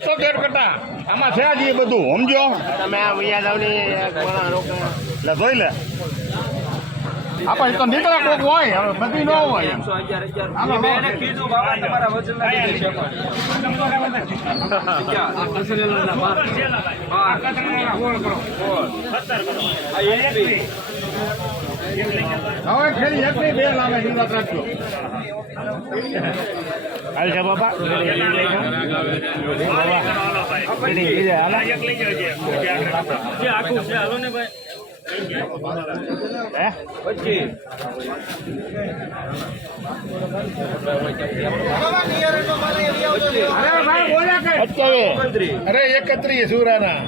સોતેર કટા આમાં છે જ એ બધું સમજો? તમે આ જોઈ લે. આપણે તો નીકળે કોક હોય હવે બધી ન હોય એમ. હાલો, મેં એને કીધું બાબા તમારા બે લાવે રાખજો. હાલ છે બાપા. અરે ભાઈ એકત્રીસ સુરાના.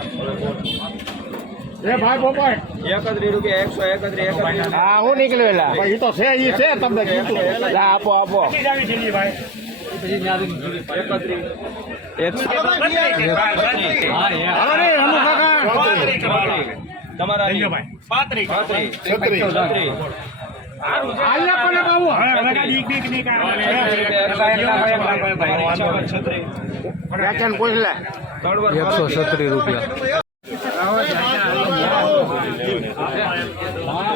એ ભાઈ બોપાય એકત્રીસ રૂપિયા એકસો એકત્રીસ એકત્રીસ હા હું નીકળેલા ભાઈ એ તો છે ઈ છે તમને કીધું લા આપો આપો એકત્રીસ એકસો અરે હનુ કાકા તમારા પાંત્રીસ પાંત્રીસ છત્રીસ છત્રીસ આલ્યા કોને બાબુ વ્યાખ્યાન પૂછ લે એકસો છત્રીસ રૂપિયા સો રૂપિયા સો સો રૂપિયા એકસો અગિયાર અગિયાર રૂપિયા બાર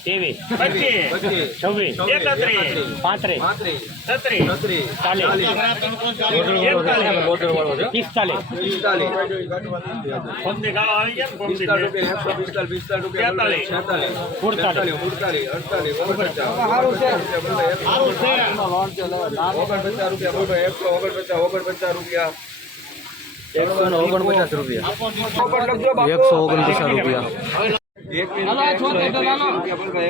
તેવીસ પચીસ છવ્વીસ એકત્રીસ પાંત્રીસ છત્રીસ ચાલીસ પિસ્તાલીસ રૂપિયા એકસો ઓગણપચાસ રૂપિયા એકસો ઓગણપચાસ રૂપિયા એક એકવીસ રૂપિયા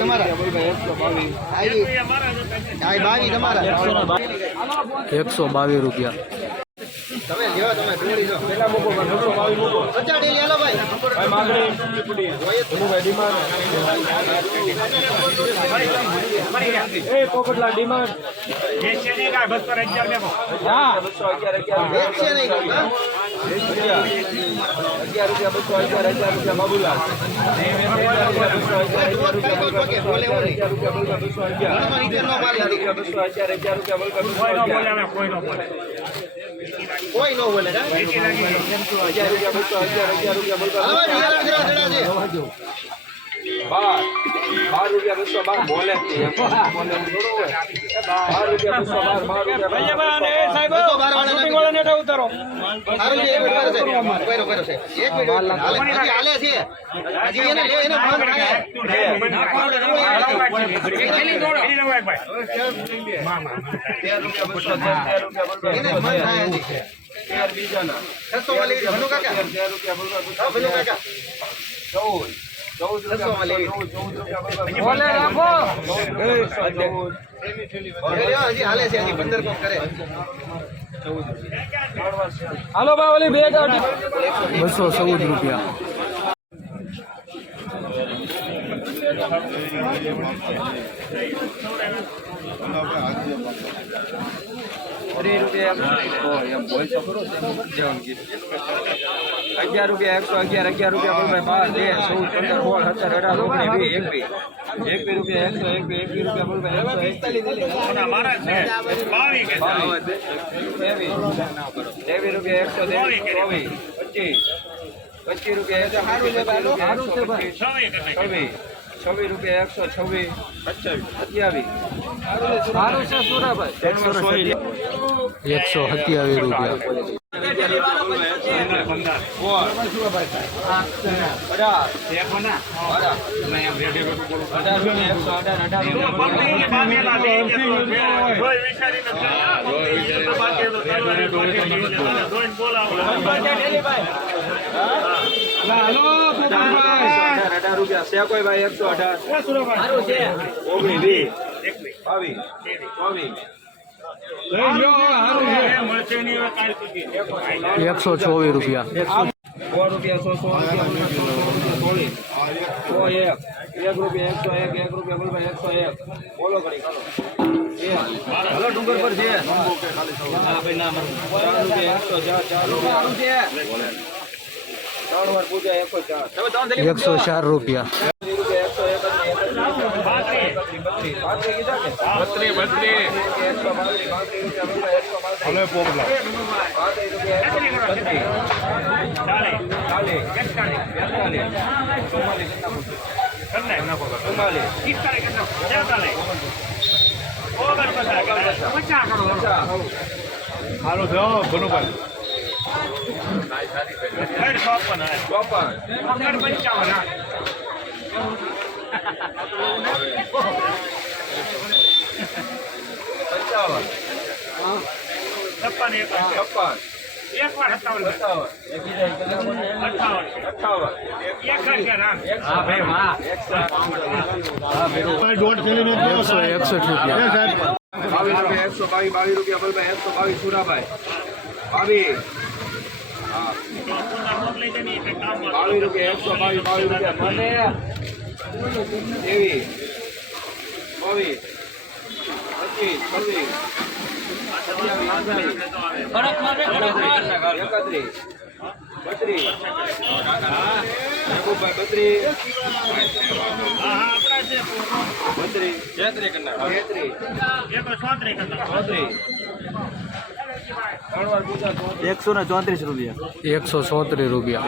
તમારા, તમારા. એકસો બાવીસ રૂપિયા. ડિમાન્ડ. અગિયાર રૂપિયા બસો અગિયાર અગિયાર રૂપિયા બાબુલાલ કોઈ ન બોલે હા? રૂપિયા બસો અગિયાર અગિયાર રૂપિયા બોલકા રૂપિયા બસો બાર બોલે બોલે. બાર રૂપિયા બસો બાર બાર રૂપિયા છે, એક મિનિટ હાલે. છે. હજી એને લે, એને બંધ રૂપિયા બસો રૂપિયા બોલકા ચૌદ હાલે પંદર કોક કરે. બસો ચૌદ રૂપિયા ત્રીસ રૂપિયા એમ બોલ તો. કીધું. અગિયાર રૂપિયા એકસો અગિયાર અગિયાર રૂપિયા બોલ ભાઈ બાર બે ચૌદ પંદર સોળ સત્તર અઢાર ઓગણીસ વીસ એકવીસ એકવીસ રૂપિયા એકસો એકવીસ એકવીસ રૂપિયા ભાઈ એકસો એકતાલીસ ત્રેવીસ. ત્રેવીસ રૂપિયા એકસો ચોવીસ પચીસ. પચીસ રૂપિયા એકસો સારું છે સારું છે ભાઈ. છવ્વીસ છવ્વીસ. રૂપિયા એકસો છવ્વીસ. સત્યાવીસ. સારું છે સુરાભાઈ. એકસો એકસો સત્યાવીસ રૂપિયા. અઢાર રૂપિયા છે કોઈ ભાઈ એકસો અઢાર ઓગણીસ વીસ બાવીસ ચોવીસ એકસો ચોવીસ રૂપિયા સો રૂપિયા સો સો રૂપિયા સો સો રૂપિયા સોળીસ સો એક એક રૂપિયા એકસો એક એક રૂપિયા બોલ ભાઈ એકસો એક બોલો ઘડી ચાલો એક હલો ડુંગર પર છે હા ભાઈ ના ચાર રૂપિયા એકસો ચાર ચાર રૂપિયા સારું છે ત્રણ વાર પૂજા એકસો ચાર તમે ત્રણ દલી એકસો ચાર રૂપિયા કેટલા પૂછ્યું? ચુમ્માલીસ પચાસ હાલો જાઓ ભનુભાઈ ચોપન પંચાવન સત્તાવન અઠાવન દોઢ કિલો એકસો એકસઠ રૂપિયા બાવીસ રૂપિયા એકસો બાવીસ બાવીસ રૂપિયા બલભાઈ એકસો બાવીસ સુરાભાઈ બાવીસ હા. બાવીસ રૂપિયા એકસો બાવીસ બાવીસ રૂપિયા મને ત્રેવીસ ચોવીસ પચીસ છવ્વીસ સત્યાવીસ એકત્રીસ બત્રીસ યાકુબભાઈ બત્રીસ બત્રીસ તેત્રીસ તેત્રીસ ચોત્રીસ ત્રણ વાર પૂજા ચોત્રીસ એકસો ચોત્રીસ રૂપિયા